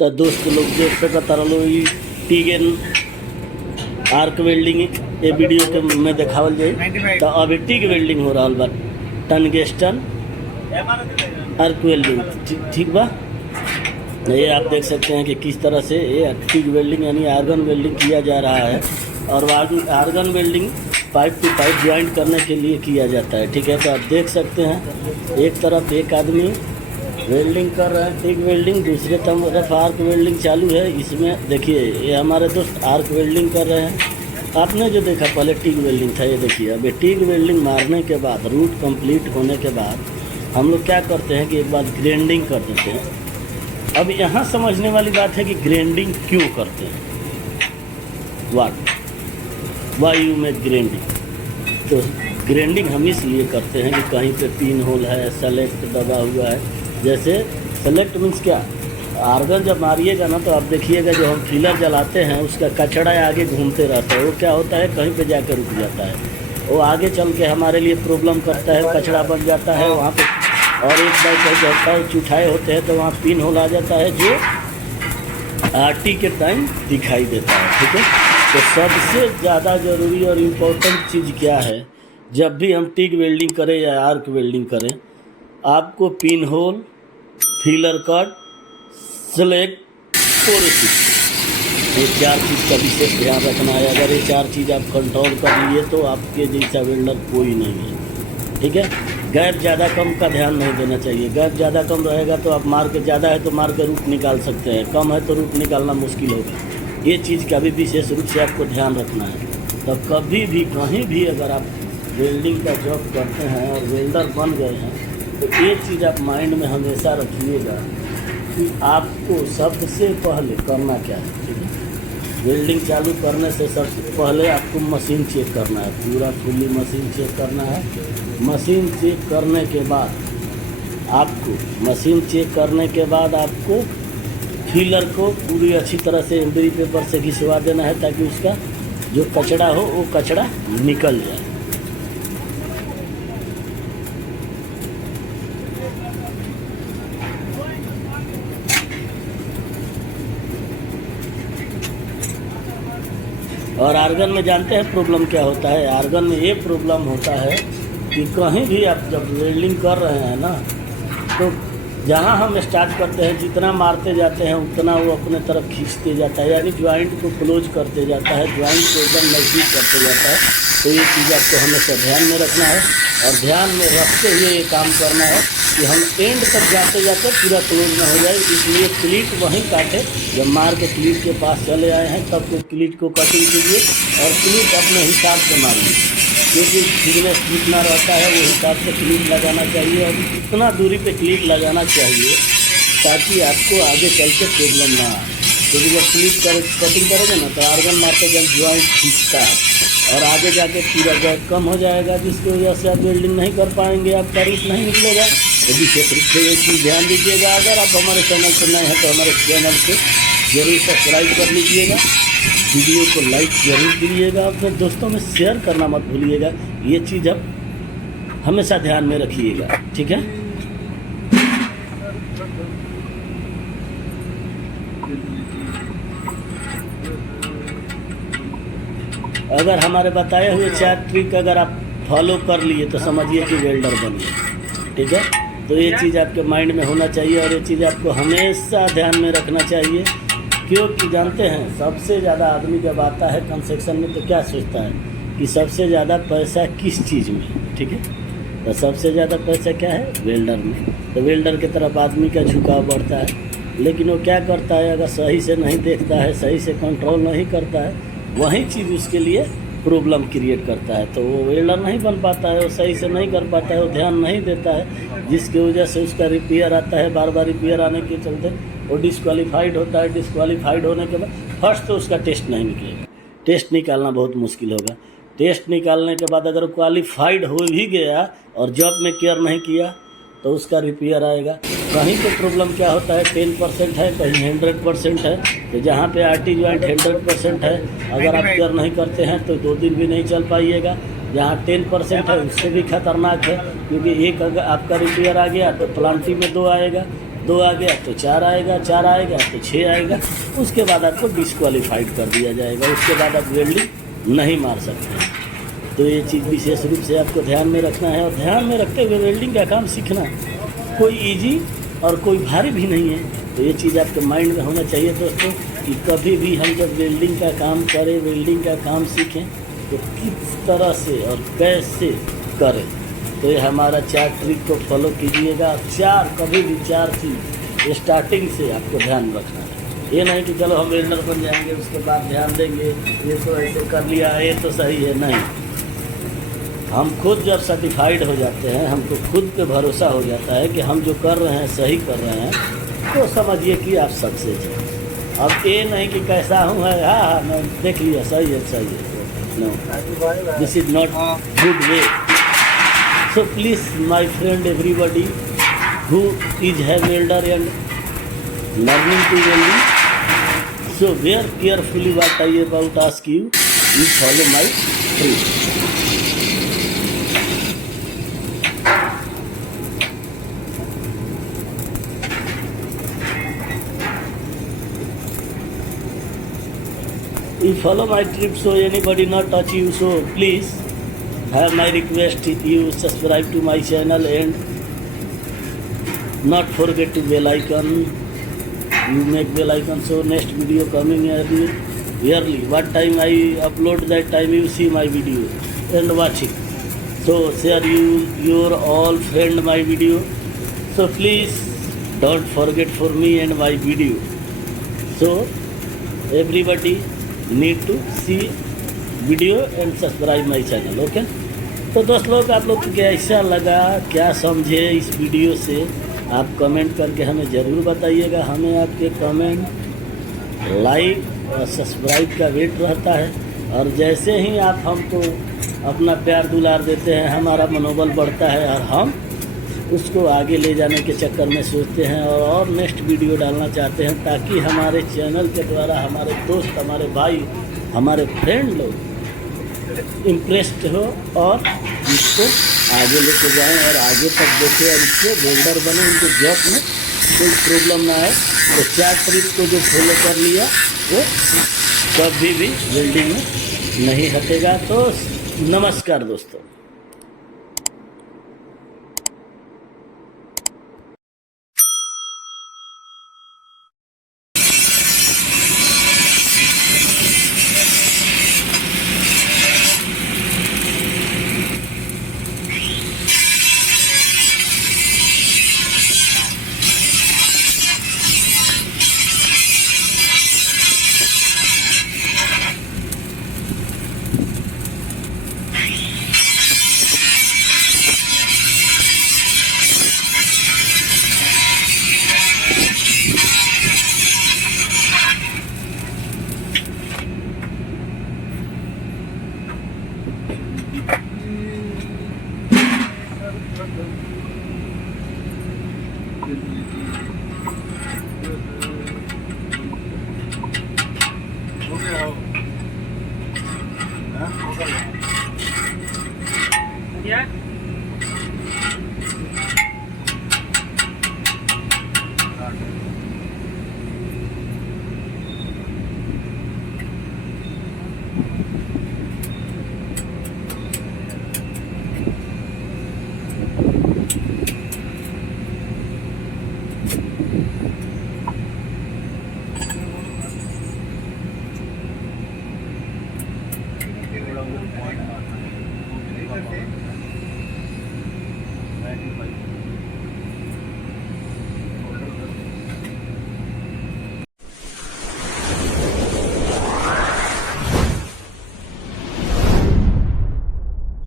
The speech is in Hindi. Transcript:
तो दोस्त लोग देख सकता रहो टीगेन आर्क वेल्डिंग ये वीडियो के में देखावल जाए तो अभी टिग वेल्डिंग हो रहा बा टंगस्टन आर्क वेल्डिंग ठीक बा। ये आप देख सकते हैं कि किस तरह से ये टिग वेल्डिंग यानी आर्गन वेल्डिंग किया जा रहा है और argon welding pipe to pipe joint करने के लिए किया जाता है। ठीक है, तो आप देख सकते हैं एक तरफ एक आदमी वेल्डिंग कर रहा है टिग वेल्डिंग, दूसरे तरफ आर्क वेल्डिंग चालू है। इसमें देखिए ये हमारे दोस्त आर्क वेल्डिंग कर रहे हैं। आपने जो देखा पहले टिग वेल्डिंग था, ये देखिए अभी टिग वेल्डिंग मारने के बाद रूट कंप्लीट होने के बाद हम लोग क्या करते हैं कि एक बार ग्राइंडिंग कर देते हैं। अब यहाँ समझने वाली बात है कि ग्राइंडिंग क्यों करते हैं, वायु में ग्राइंडिंग। तो ग्राइंडिंग हम इसलिए करते हैं कि कहीं पे पिन होल है, सेलेक्ट दबा हुआ है। जैसे सेलेक्ट मीन्स क्या, आर्गन जब मारिएगा ना तो आप देखिएगा जो हम फिलर जलाते हैं उसका कचड़ा आगे घूमते रहता है। वो क्या होता है कहीं पे जाकर रुक जाता है, वो आगे चल के हमारे लिए प्रॉब्लम करता है, कचड़ा बन जाता है वहाँ पे। और एक बार क्या होता है चुठाए होते हैं तो वहाँ पिन होल आ जाता है जो आरटी के टाइम दिखाई देता है। ठीक है, तो सबसे ज़्यादा ज़रूरी और इम्पोर्टेंट चीज़ क्या है, जब भी हम टिग वेल्डिंग करें या आर्क वेल्डिंग करें, आपको pin hole, feeler cut, select, porosity, ये 4 चीज़ का विशेष ध्यान रखना है। अगर ये 4 चीज़ आप कंट्रोल कर लिए तो आपके जैसा वेल्डर कोई नहीं है। ठीक है, गैप ज़्यादा कम का ध्यान नहीं देना चाहिए। गैप ज़्यादा कम रहेगा तो आप मार के, ज़्यादा है तो मार के रूट निकाल सकते हैं, कम है तो रूट निकालना मुश्किल होगा। ये चीज़ का भी विशेष रूप से आपको ध्यान रखना है। तो कभी भी कहीं भी अगर आप वेल्डिंग का जॉब करते हैं और वेल्डर बन गए हैं तो ये चीज़ आप माइंड में हमेशा रखिएगा कि आपको सबसे पहले करना क्या है। ठीक है, वेल्डिंग चालू करने से सबसे पहले आपको मशीन चेक करना है, पूरा फुल्ली मशीन चेक करना है। मशीन चेक करने के बाद आपको फीलर को पूरी अच्छी तरह से एम्बरी पेपर से घिसवा देना है ताकि उसका जो कचड़ा हो वो कचड़ा निकल जाए। और आर्गन में जानते हैं प्रॉब्लम क्या होता है, आर्गन में ये प्रॉब्लम होता है कि कहीं भी आप जब वेल्डिंग कर रहे हैं ना तो जहाँ हम स्टार्ट करते हैं जितना मारते जाते हैं उतना वो अपने तरफ खींचते जाता है, यानी ज्वाइंट को क्लोज करते जाता है, ज्वाइंट को एकदम नज़दीक करते जाता है। तो ये चीज़ आपको हमेशा ध्यान में रखना है और ध्यान में रखते हुए ये काम करना है कि हम एंड तक जाते जाते पूरा क्लोज ना हो जाए। इसलिए क्लीट वहीं काटे, जब मार के क्लीट के पास चले आए हैं तब तो क्लीट को कटिंग कीजिए और क्लीट अपने हिसाब से मारिए, क्योंकि थिकनेस जितना रहता है वो हिसाब से क्लीट लगाना चाहिए और इतना दूरी पे क्लीट लगाना चाहिए ताकि आपको आगे चल के प्रॉब्लम ना आए। क्योंकि जब क्लीट कटिंग करेंगे ना तो आर्गन मारते जब ज्वाइंट खींचता है और आगे जाके पूरा गैप कम हो जाएगा, जिसकी वजह से आप वेल्डिंग नहीं कर पाएंगे, आपका रूट नहीं निकलेगा। तो विशेष रूप से एक चीज़ ध्यान दीजिएगा, अगर आप हमारे चैनल पर नए हैं तो हमारे चैनल को जरूर सब्सक्राइब कर लीजिएगा, वीडियो को लाइक जरूर कीजिएगा, अपने दोस्तों में शेयर करना मत भूलिएगा। ये चीज़ आप हमेशा ध्यान में रखिएगा। ठीक है, अगर हमारे बताए हुए 4 ट्रिक अगर आप फॉलो कर लिए तो समझिए कि वेल्डर बनिए। ठीक है, तो ये चीज़ आपके माइंड में होना चाहिए और ये चीज़ आपको हमेशा ध्यान में रखना चाहिए। क्योंकि जानते हैं सबसे ज़्यादा आदमी जब आता है कंस्ट्रक्शन में तो क्या सोचता है कि सबसे ज़्यादा पैसा किस चीज़ में है। ठीक है, तो सबसे ज़्यादा पैसा क्या है, वेल्डर में। तो वेल्डर की तरफ आदमी का झुकाव बढ़ता है, लेकिन वो क्या करता है, अगर सही से नहीं देखता है, सही से कंट्रोल नहीं करता है, वही चीज़ उसके लिए प्रॉब्लम क्रिएट करता है। तो वो वेल्डर नहीं बन पाता है, वो सही से नहीं कर पाता है, वो ध्यान नहीं देता है, जिसकी वजह से उसका रिपेयर आता है। बार बार रिपेयर आने के चलते वो डिस्क्वालीफाइड होता है। डिस्क्वालीफाइड होने के बाद फर्स्ट तो उसका टेस्ट नहीं निकलेगा, टेस्ट निकालना बहुत मुश्किल होगा। टेस्ट निकालने के बाद अगर क्वालिफाइड हो भी गया और जॉब में केयर नहीं किया तो उसका रिपेयर आएगा। कहीं तो प्रॉब्लम क्या होता है 10% है, कहीं 100% है। तो जहाँ पे आरटी ज्वाइंट 100% है, अगर आप केयर नहीं करते हैं तो 2 दिन भी नहीं चल पाइएगा। जहाँ 10% है उससे भी खतरनाक है, क्योंकि एक अगर आपका रिपेयर आ गया तो प्लांटी में 2 आएगा, 2 आ गया तो 4 आएगा, 4 आएगा तो 6 आएगा, उसके बाद आपको डिस्क्वालीफाइड कर दिया जाएगा, उसके बाद आप वेल्डिंग नहीं मार सकते हैं। तो ये चीज़ विशेष रूप से आपको ध्यान में रखना है, और ध्यान में रखते हुए वेल्डिंग का काम सीखना कोई इजी और कोई भारी भी नहीं है। तो ये चीज़ आपके माइंड में होना चाहिए दोस्तों कि कभी भी हम जब वेल्डिंग का काम करें, वेल्डिंग का काम सीखें तो किस तरह से और कैसे करें। तो ये हमारा 4 ट्रिक को फॉलो कीजिएगा। 4 कभी भी 4 चीज़ स्टार्टिंग से आपको ध्यान रखना है। ये नहीं कि चलो हम वेल्डर बन जाएंगे उसके बाद ध्यान देंगे ये तो ऐसे कर लिया, ये तो सही है, नहीं। हम खुद जब सर्टिफाइड हो जाते हैं, हमको खुद पे भरोसा हो जाता है कि हम जो कर रहे हैं सही कर रहे हैं, तो समझिए कि आप सक्सेस हैं। अब ये नहीं कि कैसा हूँ है, हाँ मैं देख लिया सही है, सही है, no, this is not good way. So please my friend everybody who is a welder and learning to welding, so very carefully what I about ask you, you follow my trick. You follow my trip so anybody not touch you, so please have my request, you subscribe to my channel and not forget to bell icon, you make bell icon so next video coming yearly, what time I upload that time you see my video and watch it. So share your all friend my video, so please don't forget for me and my video. So everybody need to see video and subscribe my channel, okay? तो दोस्त लोग आप लोग को कैसा लगा, क्या समझे इस वीडियो से, आप कमेंट करके हमें ज़रूर बताइएगा। हमें आपके कमेंट, लाइक और सब्सक्राइब का वेट रहता है, और जैसे ही आप हमको अपना प्यार दुलार देते हैं हमारा मनोबल बढ़ता है, और हम उसको आगे ले जाने के चक्कर में सोचते हैं और नेक्स्ट वीडियो डालना चाहते हैं, ताकि हमारे चैनल के द्वारा हमारे दोस्त, हमारे भाई, हमारे फ्रेंड लोग इम्प्रेस्ड हो और इसको आगे लेके जाएं और आगे तक देखें और इससे वेल्डर बने, उनको जॉब में कोई प्रॉब्लम ना आए। तो 4 ट्रिक को जो फॉलो कर लिया वो कभी भी वेल्डिंग में नहीं हटेगा। तो नमस्कार दोस्तों। Yeah. Point